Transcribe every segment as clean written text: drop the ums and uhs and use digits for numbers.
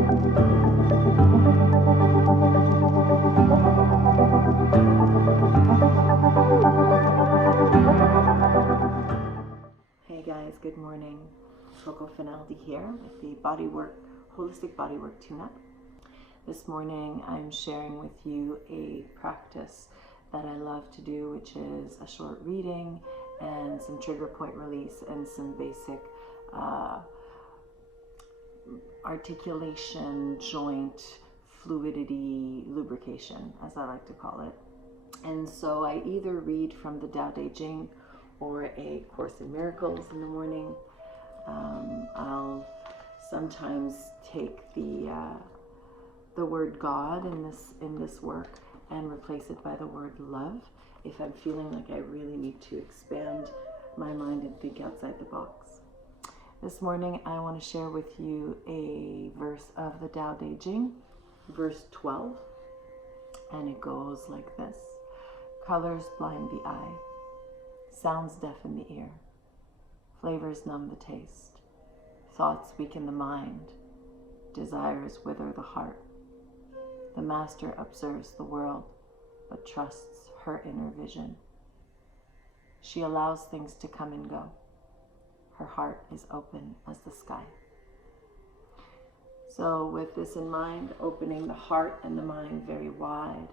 Hey guys, good morning. Coco Finaldi here with the Holistic Bodywork Tune-Up. This morning I'm sharing with you a practice that I love to do, which is a short reading and some trigger point release and some basic articulation, joint fluidity, lubrication, as I like to call it. And so I either read from the Tao Te Ching or a Course in Miracles in the morning. I'll sometimes take the word God in this work and replace it by the word love if I'm feeling like I really need to expand my mind and think outside the box. This morning I want to share with you a verse of the Tao Te Ching, verse 12, and it goes like this. Colors blind the eye, sounds deafen the ear, flavors numb the taste, thoughts weaken the mind, desires wither the heart. The master observes the world, but trusts her inner vision. She allows things to come and go. Her heart is open as the sky. So with this in mind, opening the heart and the mind very wide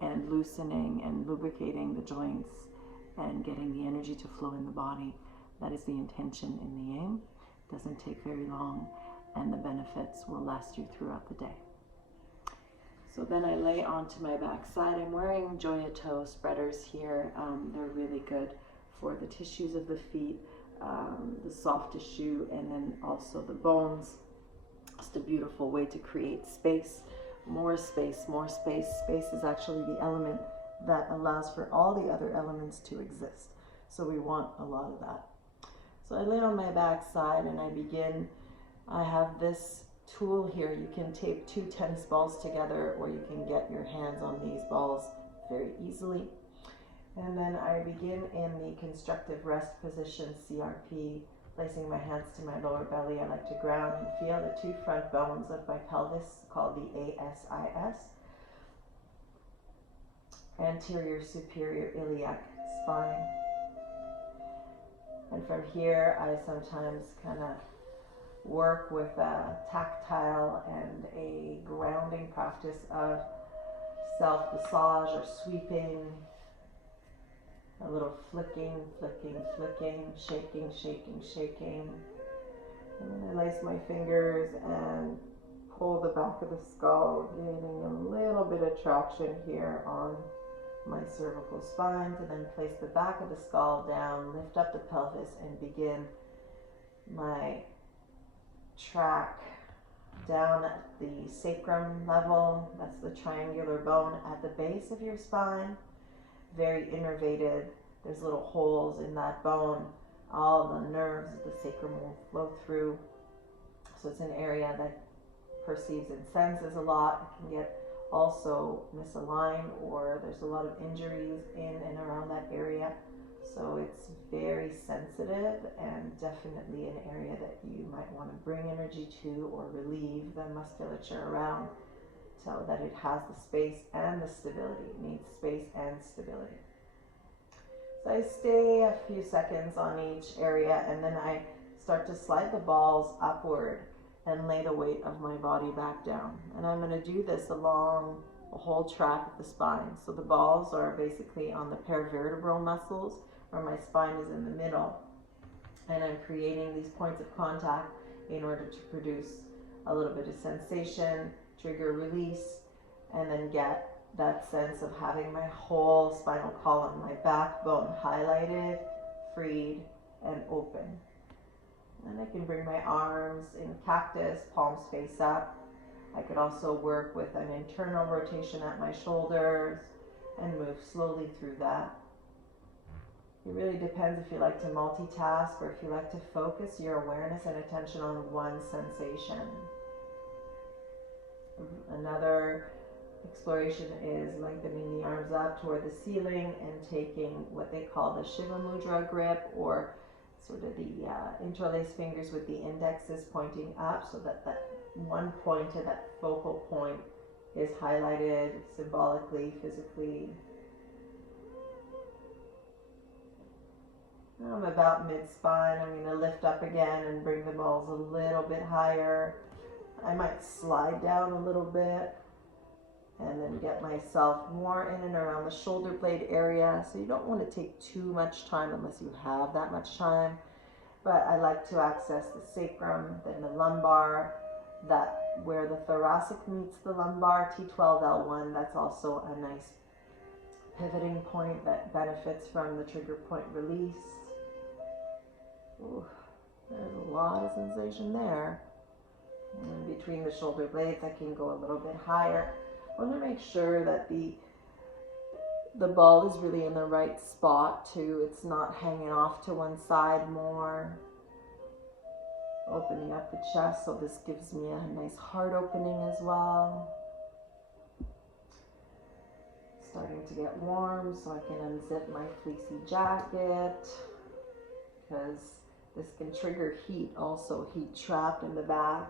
and loosening and lubricating the joints and getting the energy to flow in the body, that is the intention in the aim. It doesn't take very long, and the benefits will last you throughout the day. So then I lay onto my back side. I'm wearing Joya toe spreaders here. They're really good for the tissues of the feet, the soft tissue, and then also the bones. Just a beautiful way to create space. More space, more space. Space is actually the element that allows for all the other elements to exist. So we want a lot of that. So I lay on my back side and I begin. I have this tool here. You can tape 2 tennis balls together, or you can get your hands on these balls very easily. And then I begin in the constructive rest position, CRP, placing my hands to my lower belly. I like to ground and feel the 2 front bones of my pelvis, called the ASIS, anterior superior iliac spine. And from here, I sometimes kind of work with a tactile and a grounding practice of self-massage or sweeping, a little flicking, shaking, and then I lace my fingers and pull the back of the skull, gaining a little bit of traction here on my cervical spine, to then place the back of the skull down, lift up the pelvis, and begin my track down at the sacrum level. That's the triangular bone at the base of your spine. Very innervated. There's little holes in that bone. All the nerves of the sacrum will flow through. So it's an area that perceives and senses a lot. It can get also misaligned, or there's a lot of injuries in and around that area. So it's very sensitive and definitely an area that you might want to bring energy to or relieve the musculature around, so that it has the space and the stability. It needs space and stability. So I stay a few seconds on each area, and then I start to slide the balls upward and lay the weight of my body back down. And I'm going to do this along the whole track of the spine. So the balls are basically on the paravertebral muscles, where my spine is in the middle. And I'm creating these points of contact in order to produce a little bit of sensation, trigger release, and then get that sense of having my whole spinal column, my backbone highlighted, freed, and open. And I can bring my arms in cactus, palms face up. I could also work with an internal rotation at my shoulders and move slowly through that. It really depends if you like to multitask or if you like to focus your awareness and attention on one sensation. Another exploration is lengthening the arms up toward the ceiling and taking what they call the Shiva Mudra grip, or sort of the interlaced fingers with the indexes pointing up, so that that one point to that focal point is highlighted symbolically, physically. Now I'm about mid-spine. I'm going to lift up again and bring the balls a little bit higher. I might slide down a little bit and then get myself more in and around the shoulder blade area. So you don't want to take too much time unless you have that much time. But I like to access the sacrum, then the lumbar, that where the thoracic meets the lumbar, T12L1. That's also a nice pivoting point that benefits from the trigger point release. Ooh, there's a lot of sensation there. And between the shoulder blades, I can go a little bit higher. I want to make sure that the ball is really in the right spot too. It's not hanging off to one side more. Opening up the chest, so this gives me a nice heart opening as well. Starting to get warm, so I can unzip my fleecy jacket, because this can trigger heat, also heat trapped in the back.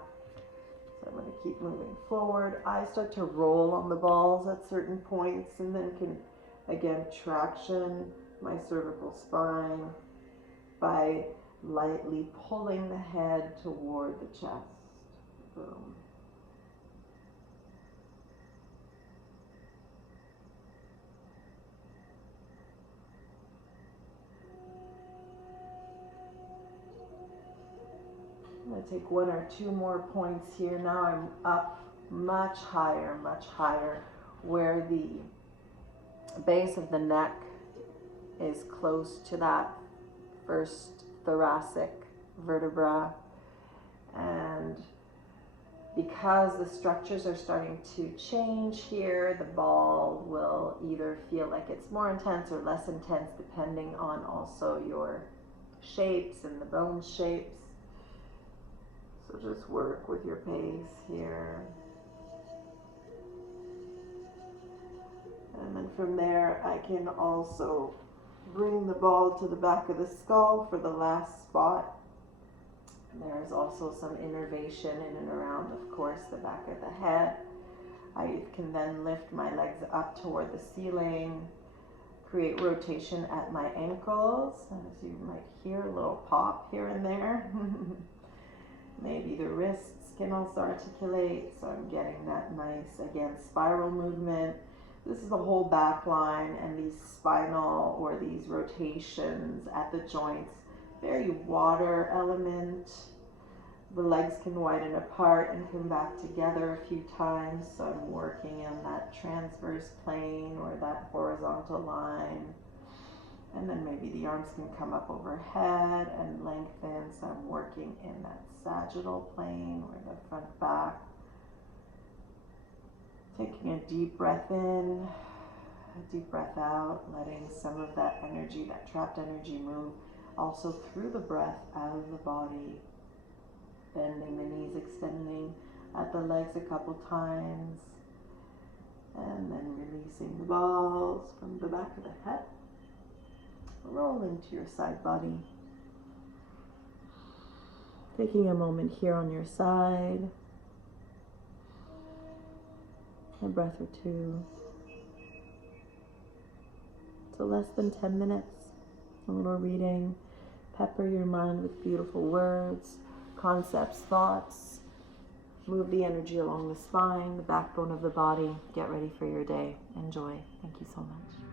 So I'm going to keep moving forward. I start to roll on the balls at certain points, and then can again traction my cervical spine by lightly pulling the head toward the chest. Boom. I'm going to take one or two more points here. Now I'm up much higher, where the base of the neck is close to that first thoracic vertebra. And because the structures are starting to change here, the ball will either feel like it's more intense or less intense, depending on also your shapes and the bone shapes. So just work with your pace here. And then from there, I can also bring the ball to the back of the skull for the last spot. There's also some innervation in and around, of course, the back of the head. I can then lift my legs up toward the ceiling, create rotation at my ankles, as you might hear a little pop here and there. Maybe the wrists can also articulate, so I'm getting that nice, again, spiral movement. This is the whole back line, and these spinal or these rotations at the joints, very water element. The legs can widen apart and come back together a few times, so I'm working on that transverse plane or that horizontal line. And then maybe the arms can come up overhead and lengthen, so I'm working in that sagittal plane or the front back. Taking a deep breath in, a deep breath out, letting some of that energy, that trapped energy, move also through the breath out of the body. Bending the knees, extending at the legs a couple times, and then releasing the balls from the back of the head. Roll into your side body. Taking a moment here on your side. A breath or two. So less than 10 minutes. A little reading. Pepper your mind with beautiful words, concepts, thoughts. Move the energy along the spine, the backbone of the body. Get ready for your day. Enjoy. Thank you so much.